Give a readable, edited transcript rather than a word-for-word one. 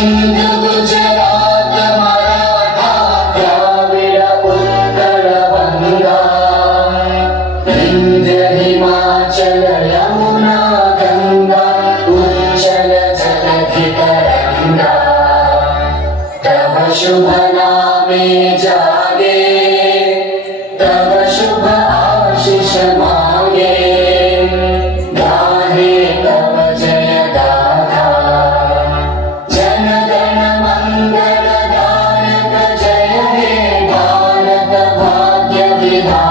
सिंधु गुजरात मराठा द्राविड उत्कल बंगा विंध्य हिमाचल यमुना गंगा उच्चल जलधि तरंगा तव शुभ नामे जागे तव शुभ आशीष मांगे गाहे तव जय गाथा जन गण मंगल दायक जय हे भारत भाग्य विधाता।